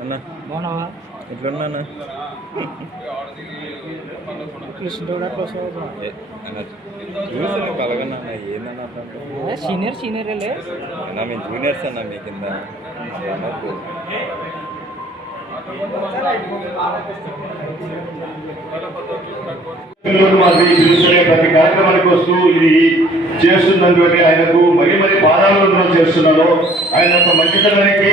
అన్న బాగున్నావా? ఎట్లున్నా కృష్ణుడు కలగన్నా ఏందన్నా సీనియర్లే అన్నా మేము జూనియర్స్ అన్నా మీ కింద ప్రతి కార్యక్రమానికి వస్తూ ఇది చేస్తున్నందుకు ఆయనకు మరీ పాదాలను చేస్తున్నాను. ఆయన యొక్క మంచితనానికి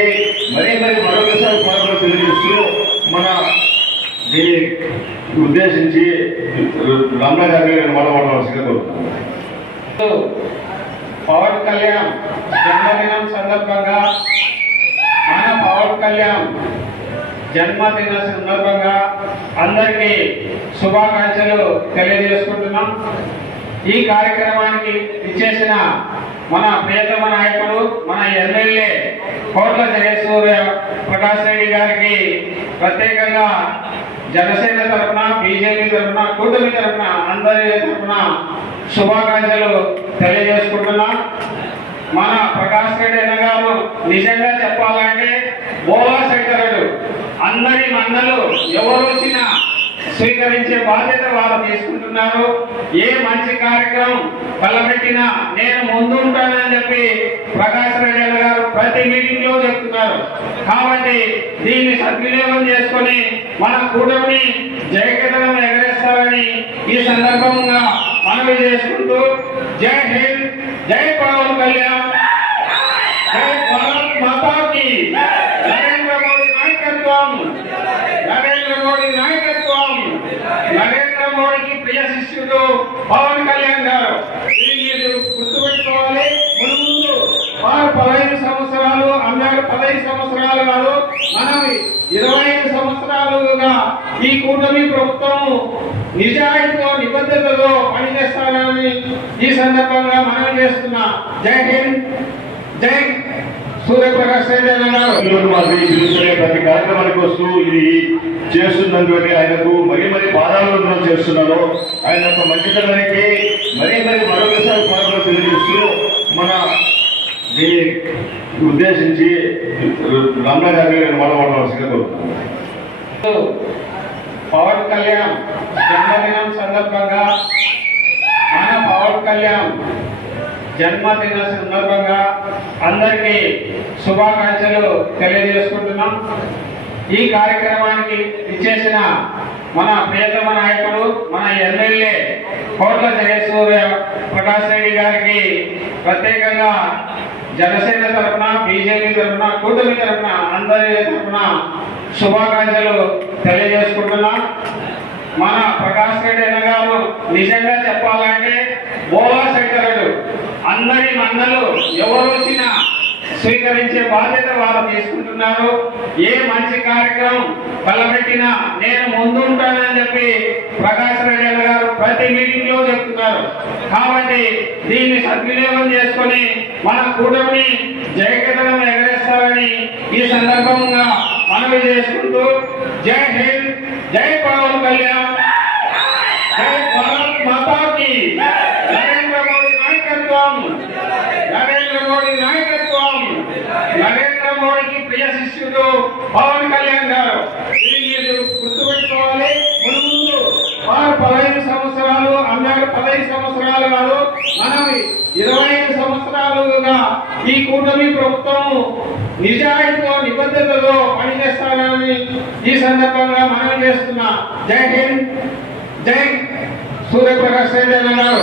మరొకసారి పాదాలు తెలియజేస్తూ మన దీన్ని ఉద్దేశించి రమణ గారిని నేను మాట్లాడవలసిందిగా కోరుతున్నాను. పవన్ కళ్యాణ్ జన్మదినం సందర్భంగా పవన్ కళ్యాణ్ జన్మదిన సందర్భంగా అందరికీ శుభాకాంక్షలు తెలియజేసుకుంటున్నాం. ఈ కార్యక్రమానికి ఇచ్చేసిన మన ప్రియతమ నాయకుడు మన ఎమ్మెల్యే కోట్ల జయసూర్య ప్రకాష్ రెడ్డి గారికి ప్రత్యేకంగా జనసేన తరఫున, బీజేపీ తరఫున, కూటమి తరఫున అందరి తరఫున శుభాకాంక్షలు తెలియజేసుకుంటున్నాం. మన ప్రకాష్ రెడ్డి అన్న గారు నిజంగా చెప్పాలంటే బోలా శంకరుడు. అందరి మన్నలు ఎవరు వచ్చినా స్వీకరించే బాధ్యత వారు తీసుకుంటున్నారు. ఏ మంచి కార్యక్రమం తలపెట్టినా నేను ముందు ఉంటానని చెప్పి ప్రకాష్ రెడ్డి అన్న గారు ప్రతి మీటింగ్ లో చెప్తున్నారు. కాబట్టి దీన్ని సద్వినియోగం చేసుకొని మన కూటమిని జయకేతనం ఎగరేస్తారని ఈ సందర్భంగా మనవి చేసుకుంటూ జై హింద్, జై పవన్ కళ్యాణ్, జై భారత్ మాతాకి, నరేంద్ర మోడీ నాయకత్వం, నరేంద్ర మోడీ నాయకత్వం, నరేంద్ర మోడీకి ప్రియ శిష్యుడు పవన్ కళ్యాణ్ గారు. ఇది మీరు గుర్తుపెట్టుకోవాలి. ముందు వారు 15 సంవత్సరాలు అన్నారు, 15 సంవత్సరాలు కాదు, మనం 25 సంవత్సరాలుగా ఈ కూటమి ప్రభుత్వం నిజాయితీతో నిబద్ధతతో పనిచేస్తారని ఈ సందర్భంగా మనం చేస్తున్నా. జై హింద్, జై సూర్యప్రకాష్ రెడ్డి గారు. ప్రతి కార్యక్రమానికి వస్తూ ఇది చేస్తున్నందుకు ఆయనకు మరీ పాదాలను చేస్తున్నాను. ఆయన యొక్క మంచితనానికి మరొకసారి పాదాలు తెలియజేస్తూ మన దీన్ని ఉద్దేశించి రమణ గారిని నేను మాట్లాడవలసిందిగా కోరుతున్నాను. పవన్ కళ్యాణ్ జన్మదినం సందర్భంగా పవన్ కళ్యాణ్ జన్మదిన సందర్భంగా అందరికీ శుభాకాంక్షలు తెలియజేసుకుంటున్నాం. ఈ కార్యక్రమానికి ఇచ్చేసిన మన ప్రియతమ నాయకుడు మన ఎమ్మెల్యే కోట్ల జయసూర్య ప్రకాష్ రెడ్డి గారికి ప్రత్యేకంగా జనసేన తరఫున, బీజేపీ తరఫున, కూటమి తరఫున అందరి తరఫున శుభాకాంక్షలు తెలియజేసుకుంటున్నాం. మన ప్రకాష్ రెడ్డి అన్న గారు నిజంగా చెప్పాలంటే బోలా శంకరుడు. అందరి మన్నలు ఎవరు వచ్చినా స్వీకరించే బాధ్యత వారు తీసుకుంటున్నారు. ఏ మంచి కార్యక్రమం తలపెట్టినా నేను ముందు ఉంటానని చెప్పి ప్రకాష్ రెడ్డి అన్న గారు ప్రతి మీటింగ్ లో చెప్తున్నారు. కాబట్టి దీన్ని సద్వినియోగం చేసుకొని మన కూటమిని జయకేతనం ఎగరేస్తారని ఈ సందర్భంగా మనవి చేసుకుంటూ జై హింద్, జై పవన్ కళ్యాణ్, జై భారత్ మాతాకి, నరేంద్ర మోడీ నాయకత్వం, నరేంద్ర మోడీ నాయకత్వం, నరేంద్ర మోడీకి ప్రియ శిష్యుడు పవన్ కళ్యాణ్ గారు. ఇది మీరు గుర్తుపెట్టుకోవాలి. ముందు వారు 15 సంవత్సరాలు అన్నారు, 15 సంవత్సరాలు కాదు, మనం 25 సంవత్సరాలుగా ఈ కూటమి ప్రభుత్వం నిజాయితీతో నిబద్ధతతో పనిచేస్తారని ఈ సందర్భంగా మనం చేస్తున్నా. జై హింద్, జై సూర్యప్రకాష్ రెడ్డి గారు.